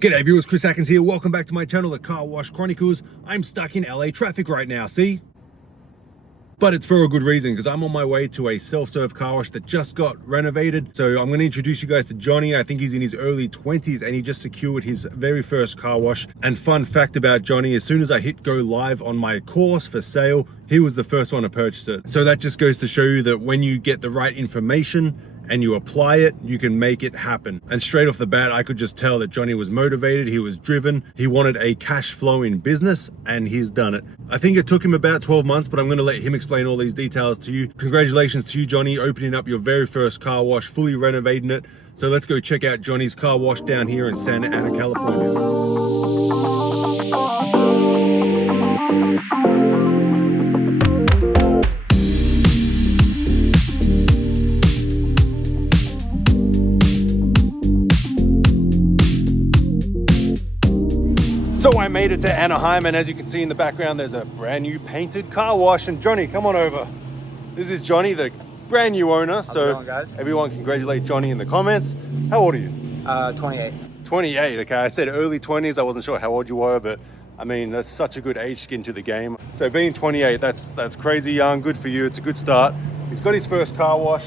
G'day viewers, Chris Atkins here. Welcome back to my channel, The Car Wash Chronicles. I'm stuck in LA traffic right now, see? But it's for a good reason, because I'm on my way to a self-serve car wash that just got renovated. So I'm going to introduce you guys to Johnny. I think he's in his early 20s and he just secured his very first car wash. And fun fact about Johnny, as soon as I hit go live on my course for sale, he was the first one to purchase it. So that just goes to show you that when you get the right information and you apply it, you can make it happen. And straight off the bat, I could just tell that Johnny was motivated, he was driven, he wanted a cash flow in business, and he's done it. I think it took him about 12 months, but I'm gonna let him explain all these details to you. Congratulations to you, Johnny, opening up your very first car wash, fully renovating it. So let's go check out Johnny's car wash down here in Santa Ana, California. So I made it to Anaheim, and as you can see in the background, there's a brand new painted car wash. And Johnny, come on over. This is Johnny, the brand new owner. How's it going, guys? Everyone congratulate Johnny in the comments. How old are you? 28. 28, okay. I said early 20s. I wasn't sure how old you were, but I mean, that's such a good age to get into the game. So being 28, that's crazy young. Good for you. It's a good start. He's got his first car wash.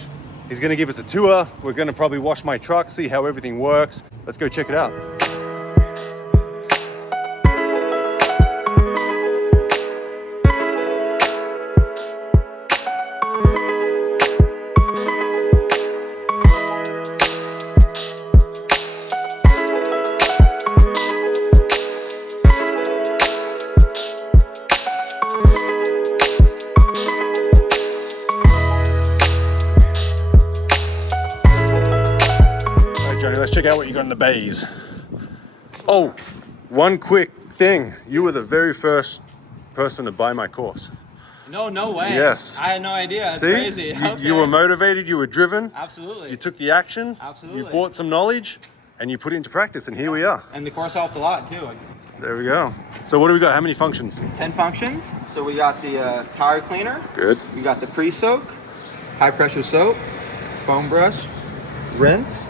He's gonna give us a tour. We're gonna probably wash my truck, see how everything works. Let's go check it out. Johnny, let's check out what you got in the bays. Oh, one quick thing. You were the very first person to buy my course. No way. Yes. I had no idea. That's See? crazy. You were motivated, you were driven. Absolutely. You took the action. Absolutely. You bought some knowledge and you put it into practice, and here we are. And the course helped a lot too. There we go. So what do we got? How many functions? 10 functions. So we got the tire cleaner. Good. We got the pre-soak, high pressure soap, foam brush, rinse,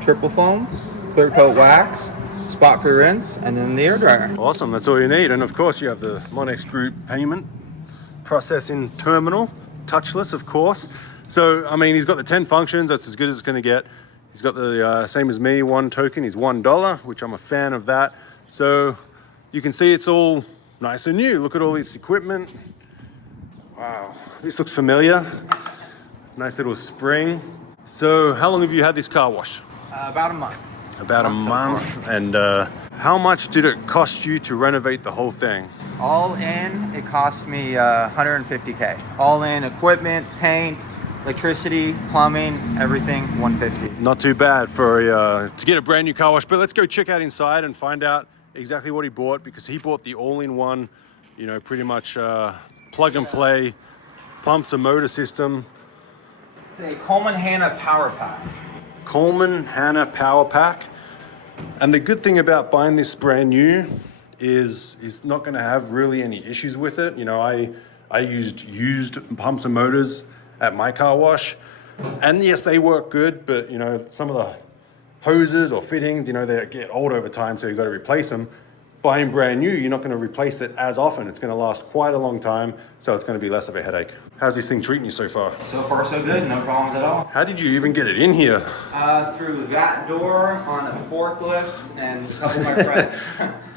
triple foam, clear coat wax, spot free rinse, and then the air dryer. Awesome, that's all you need. And of course you have the MONEXgroup payment processing terminal, touchless of course. So, I mean, he's got the 10 functions, that's as good as it's gonna get. He's got the same as me, one token is $1, which I'm a fan of that. So you can see it's all nice and new. Look at all this equipment. Wow, this looks familiar. Nice little spring. So how long have you had this car wash? About a month. About a month. And how much did it cost you to renovate the whole thing? All in, it cost me 150K. All in equipment, paint, electricity, plumbing, everything, 150. Not too bad for to get a brand new car wash, but let's go check out inside and find out exactly what he bought, because he bought the all-in-one, you know, pretty much plug and play, pumps and motor system. It's a Coleman Hanna Power Pack. Coleman Hanna Power Pack. And the good thing about buying this brand new is not going to have really any issues with it. You know, I used pumps and motors at my car wash, and yes, they work good, but you know, some of the hoses or fittings, you know, they get old over time, so you've got to replace them. Buying brand new, you're not going to replace it as often. It's going to last quite a long time, so it's going to be less of a headache. How's this thing treating you so far? So far so good, no problems at all. How did you even get it in here? Through that door on a forklift and a couple of my friends.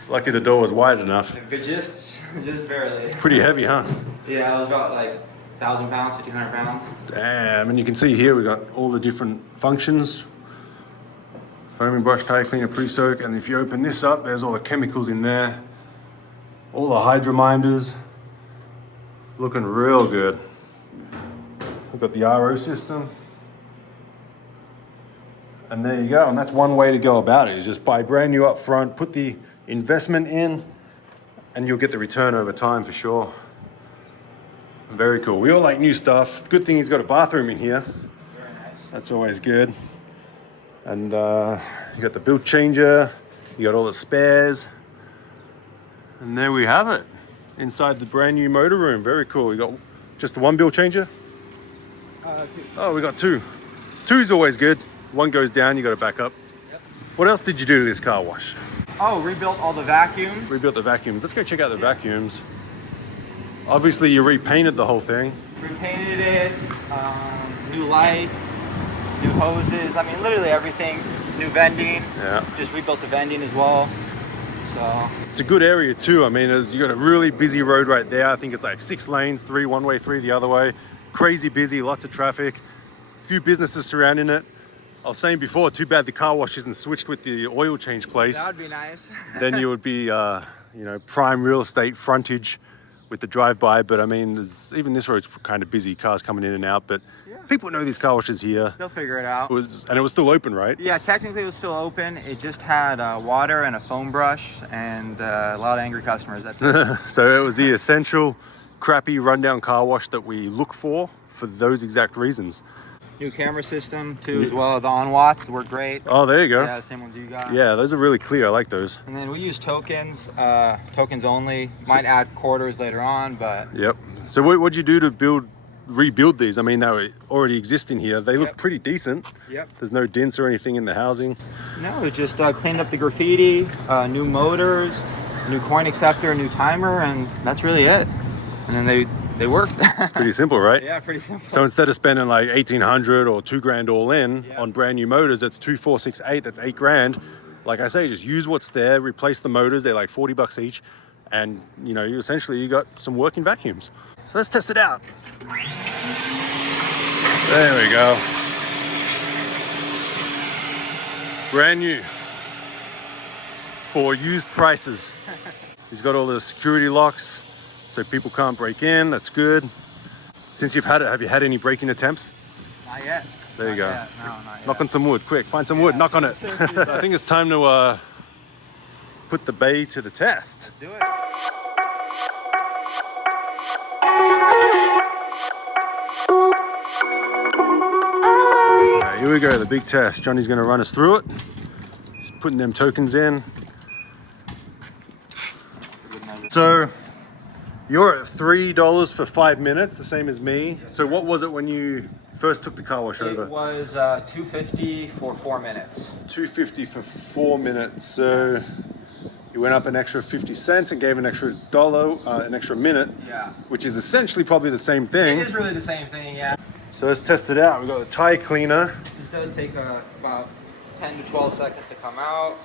Lucky the door was wide enough. But just barely. Pretty heavy, huh? Yeah, it was about like 1,000 pounds, 1,500 pounds. Damn, and you can see here we got all the different functions. Foaming brush, tire cleaner, pre-soak, and if you open this up, there's all the chemicals in there. All the hydro minders. Looking real good. We've got the RO system. And there you go, and that's one way to go about it, is just buy brand new up front, put the investment in, and you'll get the return over time for sure. Very cool. We all like new stuff. Good thing he's got a bathroom in here. Very nice. That's always good. And you got the build changer, you got all the spares. And there we have it. Inside the brand new motor room. Very cool. We got just the one build changer? Two. Oh, we got two. Two's always good. One goes down, you got to back up. Yep. What else did you do to this car wash? Oh, rebuilt all the vacuums. Rebuilt the vacuums. Let's go check out the vacuums. Obviously, you repainted the whole thing. Repainted it, new lights, new hoses. I mean, literally everything. New vending. Yeah. Just rebuilt the vending as well. So it's a good area too. I mean, you got a really busy road right there. I think it's like 6 lanes, 3 one way, 3 the other way. Crazy busy, lots of traffic. Few businesses surrounding it. I was saying before, too bad the car wash isn't switched with the oil change place. that would be nice. Then you would be, you know, prime real estate frontage with the drive-by. But I mean, even this road's kind of busy, cars coming in and out. But people know these car washes here. They'll figure it out. And it was still open, right? Yeah, technically it was still open. It just had water and a foam brush and a lot of angry customers. That's it. So it was the essential, crappy, rundown car wash that we look for those exact reasons. New camera system too, as well. The on-watts work great. Oh, there you go. Yeah, the same ones you got. Yeah, those are really clear. I like those. And then we use tokens, tokens only. Might add quarters later on, but. Yep. So what'd you do to rebuild these? I mean, they were already existing here. They look pretty decent. Yep. There's no dents or anything in the housing. No, it just cleaned up the graffiti, new motors, new coin acceptor, new timer, and that's really it. And then they worked. Pretty simple, right? Yeah, pretty simple. So instead of spending like 1,800 or $2,000 all in on brand new motors, that's 2, 4, 6, 8. That's $8,000. Like I say, just use what's there, replace the motors. They're like $40 each, and you know, you got some working vacuums. So let's test it out. There we go. Brand new for used prices. He's got all the security locks, so people can't break in. That's good. Since you've had it, have you had any break-in attempts? Not yet. There you go. No, not yet. Knock on some wood, quick. Find some wood, knock on it. I think it's time to put the bay to the test. Do it. Here we go, the big test. Johnny's gonna run us through it. He's putting them tokens in. So you're at $3 for 5 minutes, the same as me. So what was it when you first took the car wash over? It was $2.50 for 4 minutes. $2.50 for 4 minutes. So you went up an extra 50 cents and gave an extra dollar, an extra minute. Yeah. Which is essentially probably the same thing. It is really the same thing, yeah. So let's test it out. We've got the tire cleaner. This does take about 10 to 12 seconds to come out.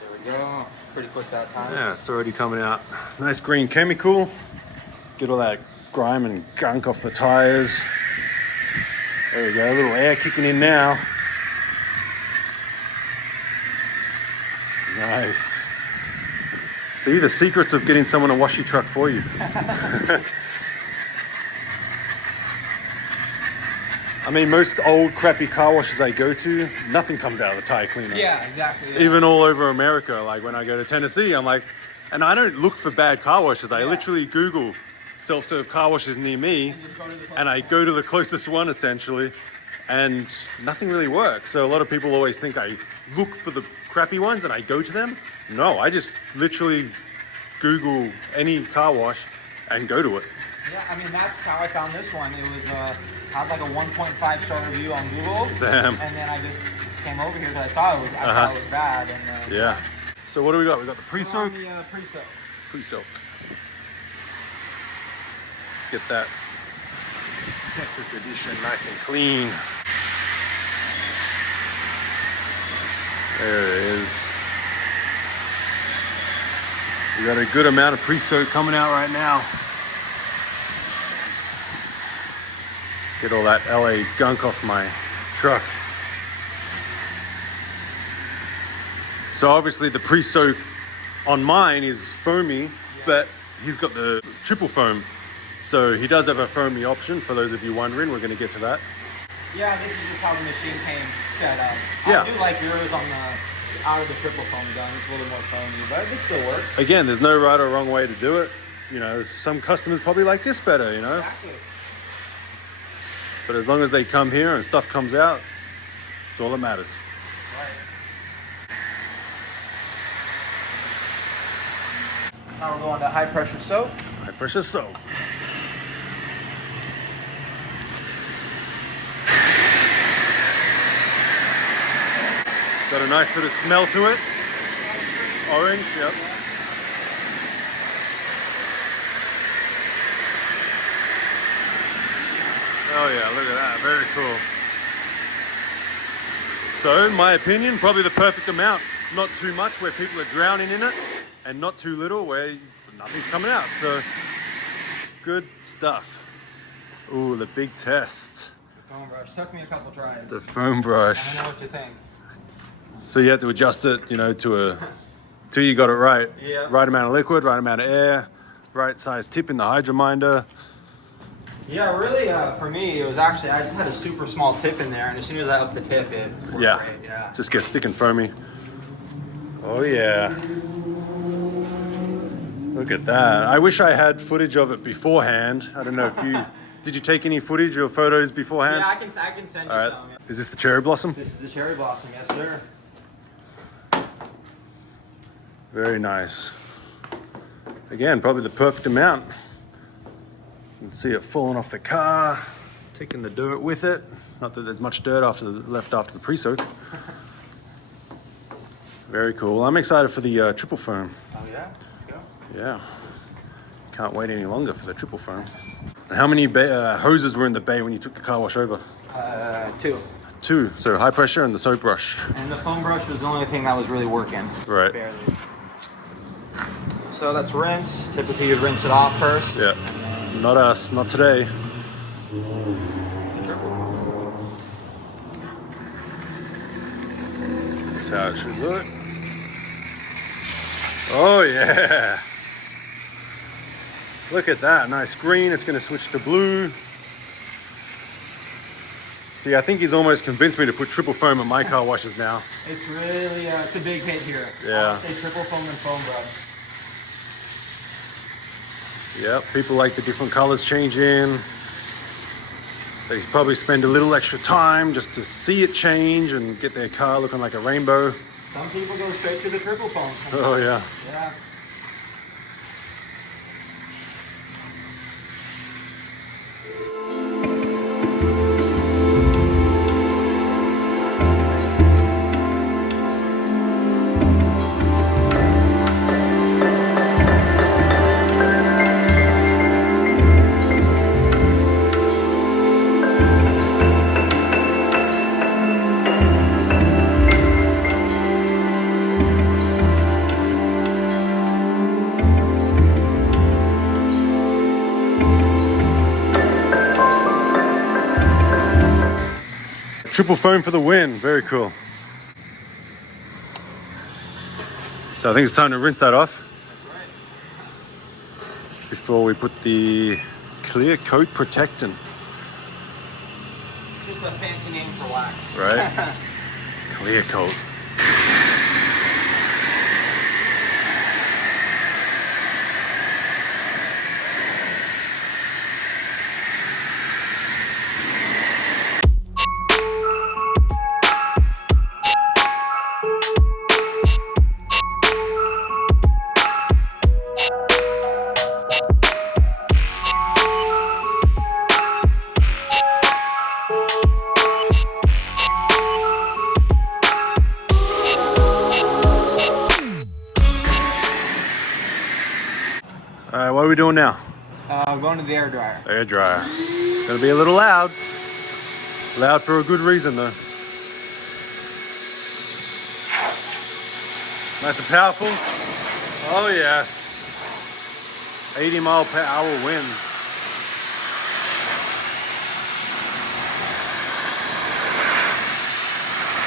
There we go. Pretty quick that time. Yeah, it's already coming out. Nice green chemical. Get all that grime and gunk off the tires. There we go, a little air kicking in now. Nice. See the secrets of getting someone to wash your truck for you. I mean, most old crappy car washes I go to, nothing comes out of the tire cleaner. Yeah, exactly. Yeah. Even all over America, like when I go to Tennessee, I'm like, and I don't look for bad car washes. I literally Google self-serve car washes near me, and I go to the closest one essentially, and nothing really works. So a lot of people always think I look for the crappy ones and I go to them. No, I just literally Google any car wash and go to it. Yeah, I mean, that's how I found this one. It was had like a 1.5 star review on Google. Damn. And then I just came over here because I saw it was bad. And, Yeah. So what do we got? We got the pre-soak. Pre-soak. Pre-soak. Get that Texas edition nice and clean. There it is. We got a good amount of pre-soak coming out right now. Get all that LA gunk off my truck. So obviously the pre-soak on mine is foamy, but he's got the triple foam. So he does have a foamy option, for those of you wondering. We're going to get to that. Yeah, this is just how the machine came set up. Yeah. I do like yours on the out of the triple foam gun. It's a little more foamy, but this still works. Again, there's no right or wrong way to do it. You know, some customers probably like this better, you know. Exactly. But as long as they come here and stuff comes out, it's all that matters. Right. Now we're going to high pressure soap. High pressure soap. Got a nice bit of smell to it. Orange, yep. Oh yeah, look at that, very cool. So, in my opinion, probably the perfect amount. Not too much where people are drowning in it, and not too little where nothing's coming out. So, good stuff. Ooh, the big test. The foam brush took me a couple tries. The foam brush. I don't know what you think. So you had to adjust it, you know, till you got it right. Yeah. Right amount of liquid, right amount of air, right size tip in the hydrominder. Yeah, really, for me, it was actually, I just had a super small tip in there, and as soon as I upped the tip, it worked great, yeah. Just gets thick and foamy. Oh yeah. Look at that. I wish I had footage of it beforehand. I don't know if you, did you take any footage or photos beforehand? Yeah, I can send you some. Yeah. Is this the cherry blossom? This is the cherry blossom, yes sir. Very nice. Again, probably the perfect amount. You can see it falling off the car, taking the dirt with it. Not that there's much dirt left after the pre-soak. Very cool. I'm excited for the triple foam. Oh yeah? Let's go. Yeah. Can't wait any longer for the triple foam. And how many hoses were in the bay when you took the car wash over? 2. 2. So high pressure and the soap brush. And the foam brush was the only thing that was really working. Right. Barely. So that's rinse. Typically you'd rinse it off first. Yeah. Not us, not today. That's how it should look. Oh yeah. Look at that, nice green. It's gonna switch to blue. See, I think he's almost convinced me to put triple foam at my car washes now. It's really, it's a big hit here. Yeah. I'd say triple foam and foam brush. Yep, people like the different colors changing. They probably spend a little extra time just to see it change and get their car looking like a rainbow. Some people go straight to the triple foam. Oh yeah. Yeah. Triple foam for the win, very cool. So I think it's time to rinse that off. That's right. Before we put the clear coat protectant. Just a fancy name for wax. Right? Clear coat. What are we doing now? I'm going to the air dryer. Air dryer. Gonna be a little loud. Loud for a good reason though. Nice and powerful. Oh yeah. 80-mile-per-hour winds.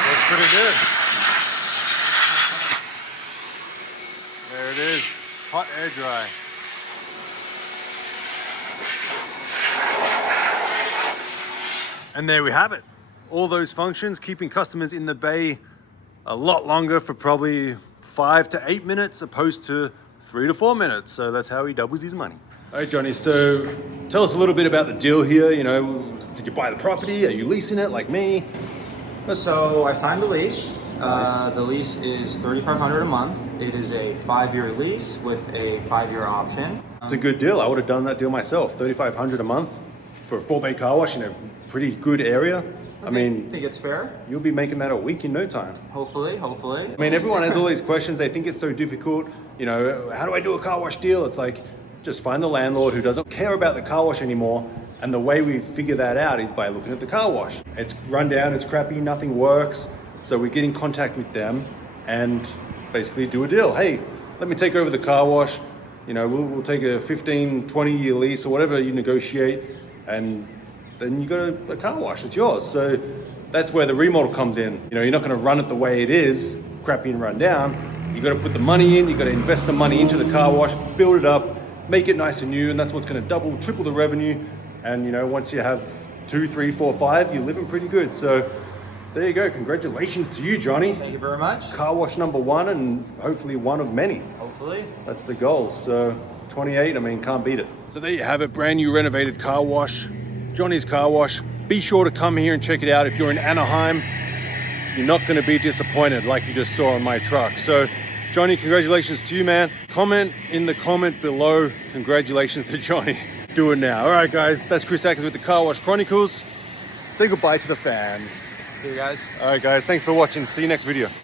Looks pretty good. There it is. Hot air dry. And there we have it. All those functions, keeping customers in the bay a lot longer for probably 5 to 8 minutes opposed to 3 to 4 minutes. So that's how he doubles his money. All right, Johnny, so tell us a little bit about the deal here. You know, did you buy the property? Are you leasing it like me? So I signed a lease. The lease is $3,500 a month. It is a 5-year lease with a 5-year option. It's a good deal. I would have done that deal myself. $3,500 a month for a 4-bay car wash in a pretty good area. I think it's fair. You'll be making that a week in no time. Hopefully. I mean, everyone has all these questions. They think it's so difficult. You know, how do I do a car wash deal? It's like, just find the landlord who doesn't care about the car wash anymore. And the way we figure that out is by looking at the car wash. It's run down, it's crappy, nothing works. So we get in contact with them and basically do a deal. Hey, let me take over the car wash. You know, we'll take a 15, 20 year lease or whatever you negotiate, and then you got a car wash, it's yours. So that's where the remodel comes in. You know, you're not gonna run it the way it is, crappy and run down. You gotta put the money in, you gotta invest some money into the car wash, build it up, make it nice and new, and that's what's gonna double, triple the revenue. And you know, once you have 2, 3, 4, 5, you're living pretty good. So there you go, congratulations to you, Johnny. Thank you very much. Car wash number 1 and hopefully one of many. Hopefully. That's the goal. So 28, I mean, can't beat it. So there you have it, brand new renovated car wash, Johnny's Car Wash. Be sure to come here and check it out. If you're in Anaheim, you're not gonna be disappointed like you just saw on my truck. So Johnny, congratulations to you, man. Comment in the comment below, congratulations to Johnny. Do it now. All right, guys, that's Chris Atkins with the Car Wash Chronicles. Say goodbye to the fans. See you guys. All right, guys, thanks for watching. See you next video.